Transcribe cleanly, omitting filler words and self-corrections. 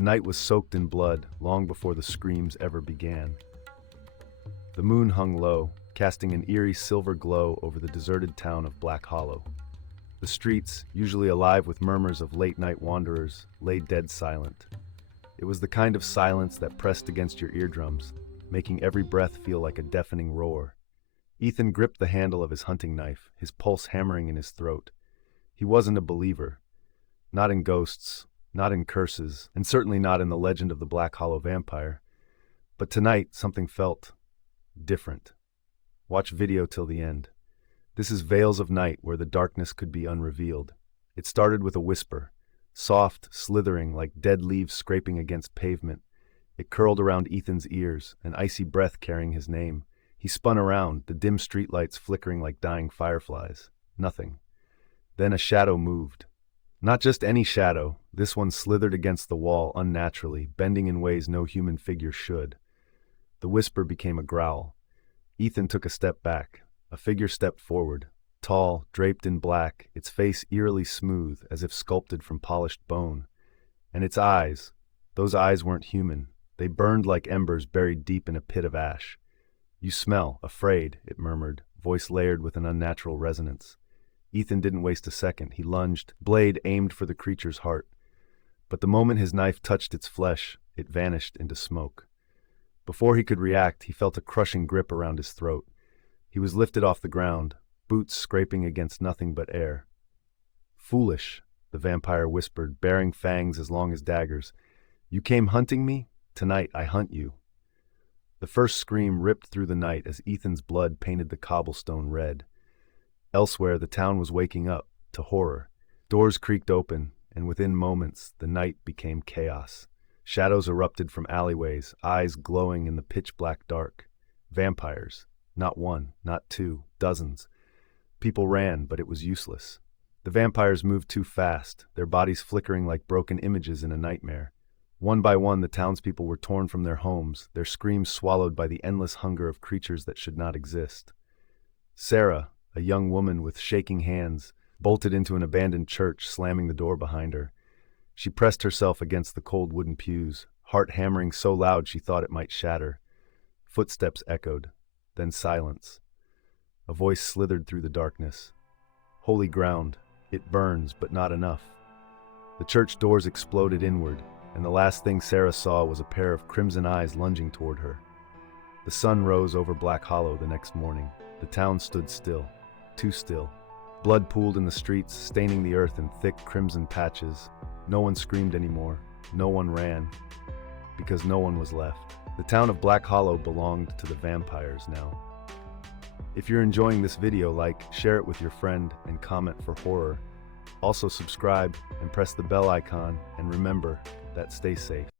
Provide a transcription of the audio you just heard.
The night was soaked in blood long before the screams ever began. The moon hung low, casting an eerie silver glow over the deserted town of Black Hollow. The streets, usually alive with murmurs of late-night wanderers, lay dead silent. It was the kind of silence that pressed against your eardrums, making every breath feel like a deafening roar. Ethan gripped the handle of his hunting knife, his pulse hammering in his throat. He wasn't a believer. Not in ghosts, not in curses, and certainly not in the legend of the Black Hollow vampire. But tonight, something felt different. Watch video till the end. This is Veils of Night, where the darkness could be unrevealed. It started with a whisper, soft, slithering like dead leaves scraping against pavement. It curled around Ethan's ears, an icy breath carrying his name. He spun around, the dim streetlights flickering like dying fireflies. Nothing. Then a shadow moved. Not just any shadow, this one slithered against the wall unnaturally, bending in ways no human figure should. The whisper became a growl. Ethan took a step back. A figure stepped forward, tall, draped in black, its face eerily smooth, as if sculpted from polished bone. And its eyes, those eyes weren't human. They burned like embers buried deep in a pit of ash. "You smell, afraid," it murmured, voice layered with an unnatural resonance. Ethan didn't waste a second. He lunged, blade aimed for the creature's heart. But the moment his knife touched its flesh, it vanished into smoke. Before he could react, he felt a crushing grip around his throat. He was lifted off the ground, boots scraping against nothing but air. "Foolish," the vampire whispered, baring fangs as long as daggers. "You came hunting me? Tonight I hunt you." The first scream ripped through the night as Ethan's blood painted the cobblestone red. Elsewhere, the town was waking up to horror. Doors creaked open, and within moments, the night became chaos. Shadows erupted from alleyways, eyes glowing in the pitch-black dark. Vampires. Not one, not two, dozens. People ran, but it was useless. The vampires moved too fast, their bodies flickering like broken images in a nightmare. One by one, the townspeople were torn from their homes, their screams swallowed by the endless hunger of creatures that should not exist. Sarah, a young woman with shaking hands, bolted into an abandoned church, slamming the door behind her. She pressed herself against the cold wooden pews, heart hammering so loud she thought it might shatter. Footsteps echoed, then silence. A voice slithered through the darkness. "Holy ground, it burns, but not enough." The church doors exploded inward, and the last thing Sarah saw was a pair of crimson eyes lunging toward her. The sun rose over Black Hollow the next morning. The town stood still, too still. Blood pooled in the streets, staining the earth in thick crimson patches. No one screamed anymore. No one ran. Because no one was left. The town of Black Hollow belonged to the vampires now. If you're enjoying this video, like, share it with your friend, and comment for horror. Also subscribe and press the bell icon, and remember that stay safe.